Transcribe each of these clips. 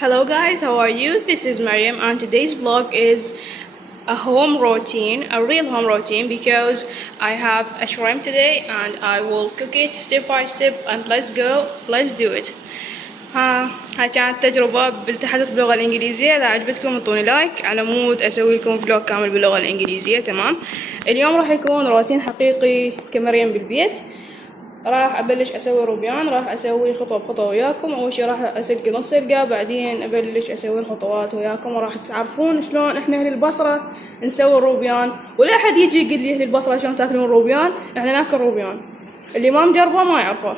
Hello guys, how are you? This is Mariam and today's vlog is a home routine, a real home routine because I have a shrimp today and I will cook it step by step and let's go, let's do it. هاي كانت تجربة بالتحدث باللغة الإنجليزية. إذا عجبتكم اعطوني لايك على مود أسوي لكم فلوج كامل باللغة الإنجليزية. تمام. اليوم راح يكون روتين حقيقي كمريم بالبيت. راح أبلش أسوي روبيان، راح أسوي خطوة بخطوة وياكم. أول شي راح أسلق نص سلقة، بعدين أبلش أسوي الخطوات وياكم، وراح تعرفون شلون إحنا أهل البصرة نسوي الروبيان. ولا أحد يجي يقول لي أهل البصرة شلون تاكلون روبيان، إحنا ناكل روبيان، اللي ما مجربه ما يعرفه.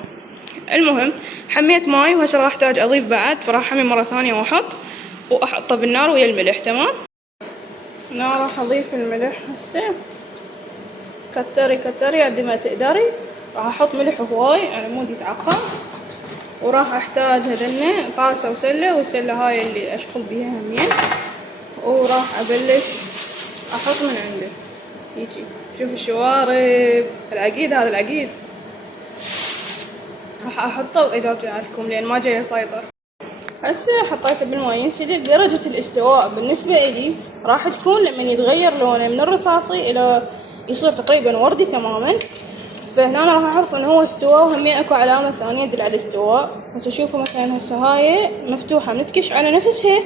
المهم حميت ماي وهسه راح أحتاج أضيف بعد، فراح أحمي مرة ثانية وأحطه بالنار ويا الملح. تمام. أنا راح أضيف الملح هسه، كتري قد ما تقدري. راح احط ملح هواي على مود يتعقم، وراح احتاج هذني طاسة وسلة، والسلة هاي اللي اشغل بيها همين، وراح ابلش احط من عنده يجي. شوف الشوارب، العقيد، هذا العقيد راح احطه واجي ارجع لكم لان ما جاي يسيطر. هسه حطيته بالماء ينسلق. درجة الاستواء بالنسبة إلي راح تكون لما يتغير لونه من الرصاصي الى يصير تقريبا وردي تماما، فهنا أنا راح أعرف إنه هو استوى. وهمين أكو علامة ثانية تدل على الاستواء. هسه شوفوا مثلا هسه هاي مفتوحة منتكش على نفسها،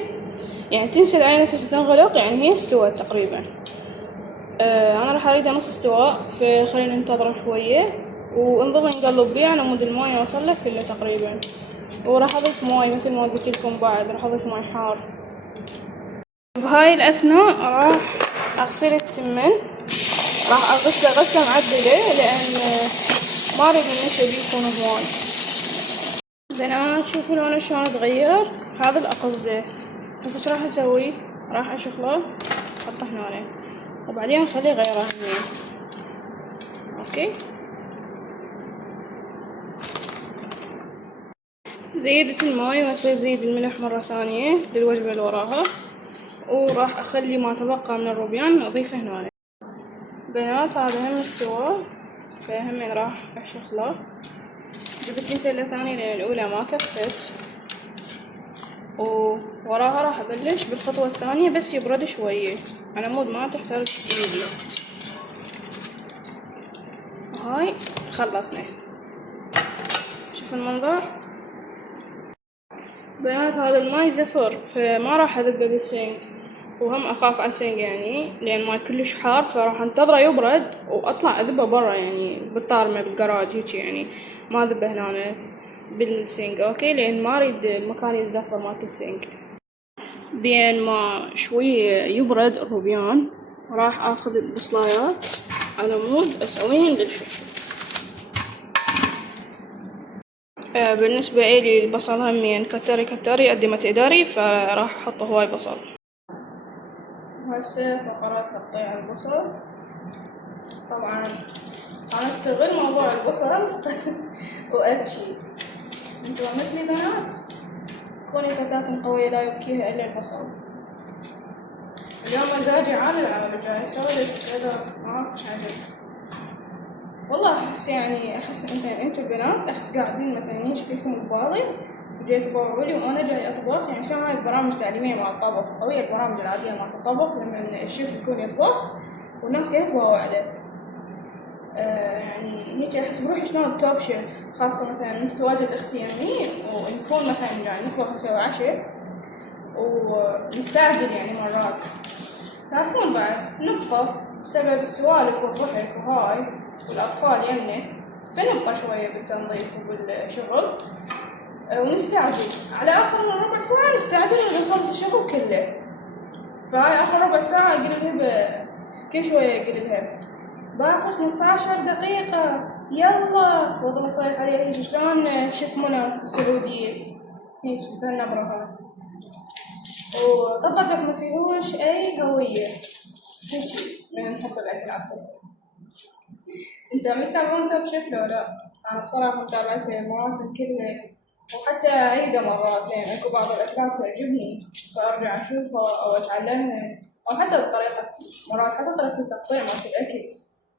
يعني تنسد على نفسها تنغلق، يعني هي استوت تقريبا. أنا راح أريدها نص استواء، فخلينا ننتظره شوية ونظل نقلب بيه على مود الماي يوصل له كله تقريبا. وراح أضيف ماي مثل ما قلت لكم، بعد راح أضيف ماي حار. بهاي الأثناء راح أغسل التمن، راح أغسله غسلة معدلة لأن ما أريد النشا يكون هواي. زين أنا تشوفوا لونه شلون تغير، هذا اللي أقصده. هسه شو راح أسوي؟ راح أشغله أحطه هنا وبعدين أخليه يغيره هني. أوكي. زيدت الماي وهسه زيد الملح مرة ثانية للوجبة اللي وراها، وراح أخلي ما تبقى من الروبيان أضيفه هنا. بنات هذا هم استوى، فهمين راح أشغله. جبت لي سلة ثانية لأن الأولى ما كفت، ووراها راح أبلش بالخطوة الثانية بس يبرد شوية على مود ما تحترق إيدي. هاي خلصنا. شوفوا المنظر بنات، هذا الماي زفر فما راح أذبه بالسنك، وهم أخاف على السنك يعني لأن ماي كلش حار، فراح انتظره يبرد وأطلع أذبه برا يعني بالطارمة بالجراج هيجي، يعني ما أذبه هنا بالسنك. أوكي، لأن ما أريد المكان يتزفر مالت السنك. بين ما شوية يبرد الروبيان راح اخذ البصلايات على مود اسويهن للفلفل. بالنسبة الي البصل همين كتري قد ما تقدري، فراح احط هواي بصل. هسه فقرات تقطيع البصل. طبعا انا استغل موضوع البصل وابكي. انتوا مثلي بنات، كوني فتاة قوية لا يبكيها الا البصل. اليوم مزاجي عالي العالي، جاي اسوي لك كذا ما اعرف ايش عجب. والله احس يعني انتوا البنات احس قاعدين مثلا يشبكون ببعضي وجاي تبوعوا لي وانا جاي اطبخ. يعني شو هاي البرامج التعليمية مع الطبخ قوية، البرامج العادية مع الطبخ لما الشيف يكون يطبخ والناس قاعدة تبوع عليه. يعني هيك احس بروحي شلون بتوب شيف، خاصة مثلا انت تواجد اختي يعني ونكون مثلا جاي نطبخ نسوي عشاء ونستعجل يعني مرات، تعرفون بعد نبطة بسبب السوالف والضحك وهاي والأطفال يمنا، فنبطة شوية بالتنظيف وبالشغل. ونستعجل على آخر ربع ساعة، نستعجل ونخلص الشغل كله. فهاي آخر ربع ساعة أقول لها كل شوية أقول لها باقي 15 دقيقة يلا، وظل أصيح عليها هيك شلون شيف منى السعودية هيك بهالنبرة هاي، وطبقت ما فيهوش أي هوية هيك من نحط الأكل على السفرة. انت متابعون توب شيف لو لا؟ انا بصراحة متابعت المواسم كلها وحتى اعيدها مرات لان اكو بعض الاكلات تعجبني فارجع اشوفها او اتعلمها، او حتى الطريقة مرات حتى طريقة التقطيع مالت الاكل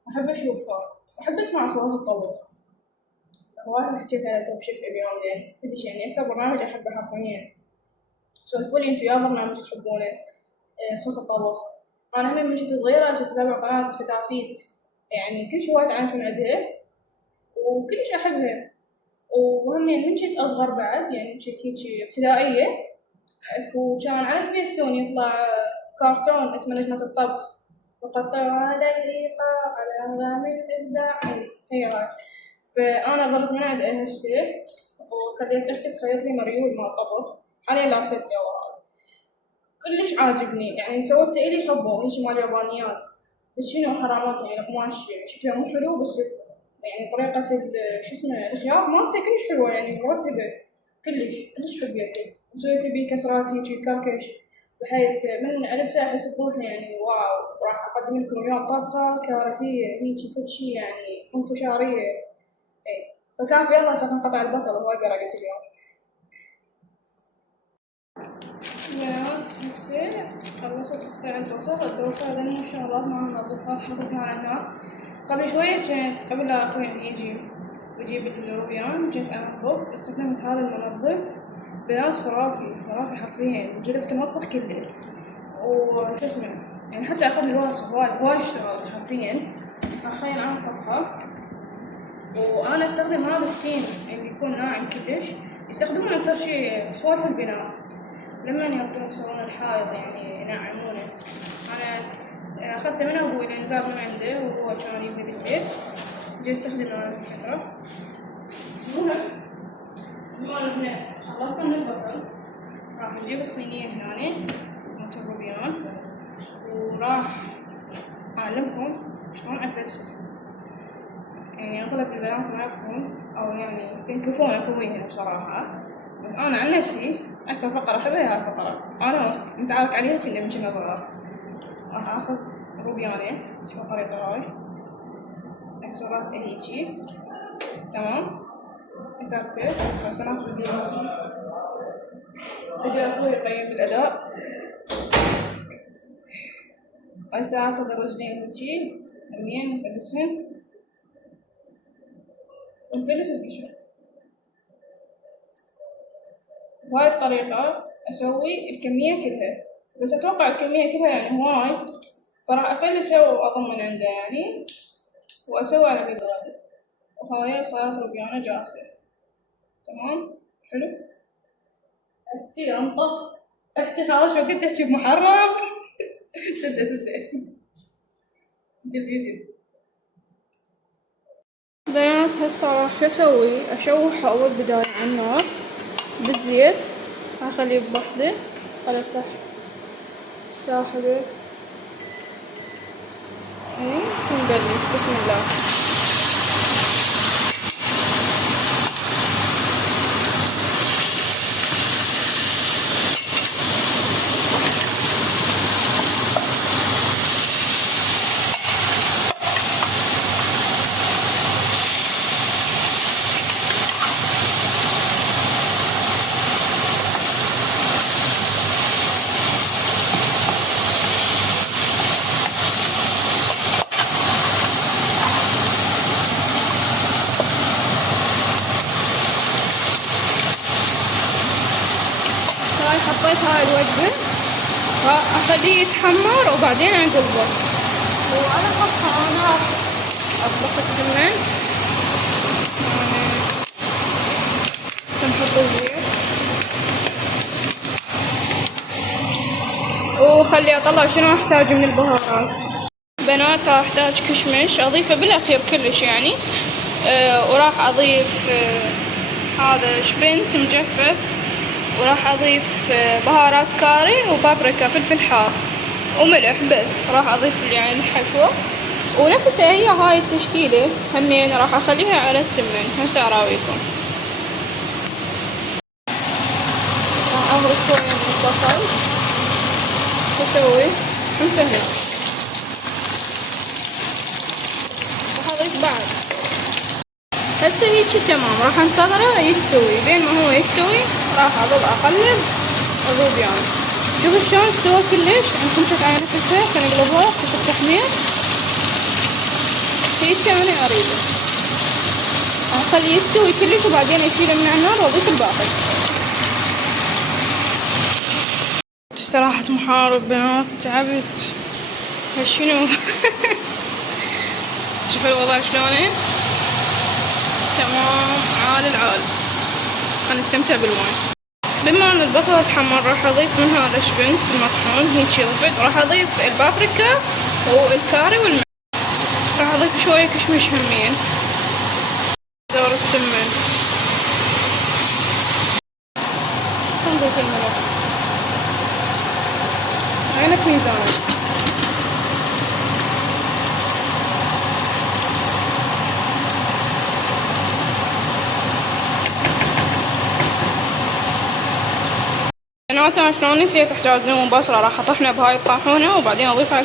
احب اشوفها واحب اسمع اصوات الطبخ. وايد حكيت على توب شيف اليوم لان تدش يعني اكثر برنامج احبه حرفيا. سولفوا لي انتوا يا برنامج تحبونه خصوص الطبخ. انا هم من كنت صغيرة كنت اتابع قناة فتافيت، يعني كل شي وايد اتعلمت من عندها وكلش احبها. وهم من كنت اصغر بعد، يعني كنت هيجي ابتدائية، وكان على سبيستون يطلع كرتون اسمه نجمة الطبخ، وقطعوا هذا الإيقاع على نظام الإبداع، هي هاي. فأنا غلط من عند هالشي، وخليت أختي تخيط لي مريول مال طبخ، حاليا لابسة الجوال كلش عاجبني، يعني سويته إلي خبو هيجي مال يابانيات، بس شنو حرامات، يعني القماش شكله مو حلو، بس يعني طريقة شو اسمه الخياط مالته كلش حلوة، يعني مرتبة كلش حبيته، وسويت بيه كسرات هيجي كركش، بحيث من ألبسه أحس بروحي يعني واو. راح أقدم لكم اليوم طبخة كارثية هيجي فتشي يعني انفجارية، إيه فكافي يلا سخن قطع البصل وباقرا قلت اليوم. بنات هسه خلصت قطع البصل، الدوسة هذني الشغلات ما ننظفها حطيتها على هناك. قبل شوية كنت قبل لا أخوي يجي ويجيب الروبيان جيت أنظف، استخدمت هذا المنظف بنات خرافي حرفيا، جلفت المطبخ كله وش اسمه، يعني حتى أخذ لي الوصف هواي اشتغلت حرفيا. أخير على صفحة، وأنا أستخدم هذا السين اللي يكون ناعم كلش، يستخدمونه أكثر شي سوالف البناء لما يبون يكسرون الحائط يعني ينعمونه. أنا أخذته من أبوي لأن زاد من عنده وهو كان يبي بالبيت، جاي استخدمه أنا في فترة. المهم بما إحنا خلصنا من البصل، راح نجيب الصينية هنا مالت الروبيان، وراح أعلمكم شلون أفلسه. يعني أغلب البنات ما يعرفون أو يعني يستنكفون أكويها بصراحة، بس أنا عن نفسي أكثر فقرة أحبها هاي الفقرة، أنا وأختي نتعارك عليها كنا من كنا صغار. راح آخذ روبيانة شو الطريقة هاي، أكسر راسه هيجي تمام، كسرته بس أنا أخذ هيجي، أجي أخوي يقيم بالأداء، هسه آخذ الرجلين هيجي يمين نفلسهم ونفلس القشر. بهاي الطريقة أسوي الكمية كلها، بس أتوقع الكمية كلها يعني هواي، فراح أفلسه وأضمن عنده يعني، وأسوي على قد هذا. وهاي صارت روبيانة جاهزة تمام. حلو أحكي أنطق أحكي خلاص شو كنت أحكي بمحرم سد الفيديو. بنات هسه راح شو أسوي، أشوحه أول بداية على النار بالزيت، أخليه بوحدة، خلي أفتح الساحلة ونبلش بسم الله. حطيت هاي الوجبة أخليه يتحمر وبعدين أقلبه، وعلى صفحة أنا أطبخ السمن نحط الزيت وخلي أطلع شنو أحتاج من البهارات. بنات راح أحتاج كشمش أضيفه بالأخير كلش يعني، وراح أضيف هذا شبنت مجفف، وراح أضيف بهارات كاري وبابريكا فلفل حار وملح، بس راح أضيف يعني الحشوة ونفسها هي هاي التشكيلة همين راح أخليها على التمن. هسه أراويكم. راح أغرف شوية من البصل وأسوي مسهل، راح أضيف بعد. هسه هيجي تمام، راح انتظره يستوي، بين ما هو يستوي راح أظل أقلب الروبيان. شوفوا شلون استوى كلش، انكمشت على نفسها، سنقلبها في التحمير هيجي أنا أريده. أخليه يستوي كلش وبعدين أشيله من على النار وأضيف الباقي. استراحة محارب بنات، تعبت. هالشنو. شوف الوضع شلونه. تمام، عال العال. هنستمتع بالماي. بما ان البصل تحمر راح اضيف من هذا شبنت المطحون هيجي رفد. راح اضيف البابريكا والكاري والملح. راح اضيف شوية كشمش همين. دور السمن. تنظيف الملح. عينك ميزانك. بناتنا شلون نسيت احتاج ليمون بصلة. راح اطحنه بهاي الطاحونة وبعدين اضيفها.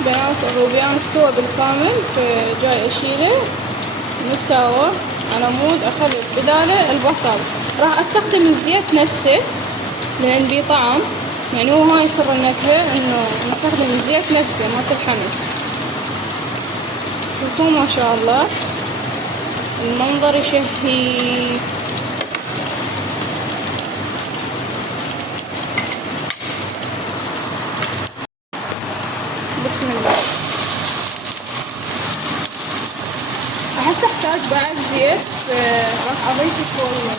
بنات الروبيان استوى بالكامل، فجاي اشيله من التاور على مود اخلط بداله البصل. راح استخدم الزيت نفسه لان بيه طعم، يعني هو هاي سر النكهة انه نستخدم الزيت نفسه ما تتحمس. شوفوا ما شاء الله المنظر يشهي. بسم الله. احس احتاج بعد زيت، راح اضيف شوية.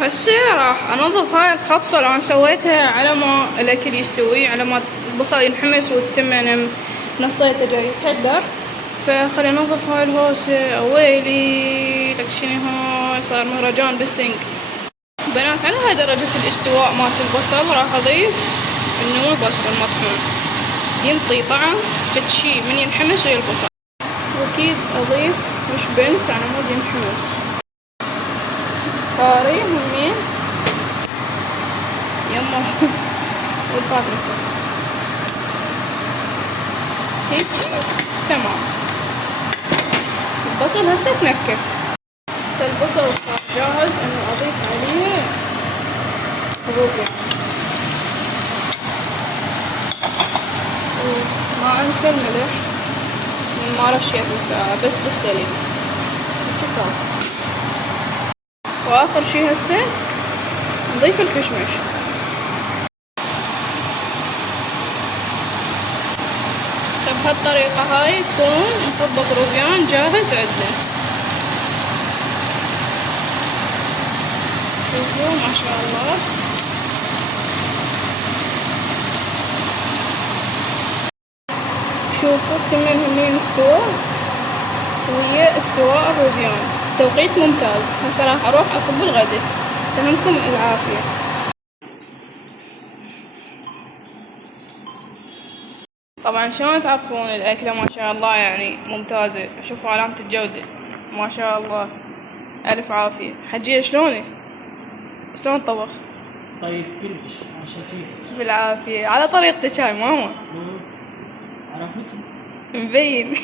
هسه راح انظف هاي الخبصة اللي انا سويتها على ما الاكل يستوي، على ما البصل ينحمس والتمن نصيته جاي يتهدر. فخلي انظف هاي الهوسة. ويلي لك شنو هاي، صار مهرجان بالسنق. بنات على هاي درجة الاستواء مالت البصل راح اضيف انه البصل المطحون ينطي طعم فتشي من ينحمس ويا البصل. واكيد اضيف مش بنت على مود ينحمس. كاري همين يما. والبابريكا هيجي تمام. البصل هسه تنكه. هسه البصل صار جاهز انه اضيف عليه الروبيان. وما انسى الملح، ما رشيت مساعة بس بالسليم. واخر شي هسه نضيف الكشمش. بهالطريقة هاي يكون مطبق روبيان جاهز عندنا. شوفوا ما شاء الله. شوفوا التمن همين استوى ويا استواء الروبيان. توقيت ممتاز. هسه راح اروح اصب الغدا. سلامكم العافية. طبعا شلون تعرفون الاكلة ما شاء الله يعني ممتازة؟ شوفوا علامة الجودة ما شاء الله. الف عافية. حجية شلوني؟ شلون طبخ؟ طيب كلش عشتيك بالعافية على طريقتك هاي ماما. عرفتي؟ مبين.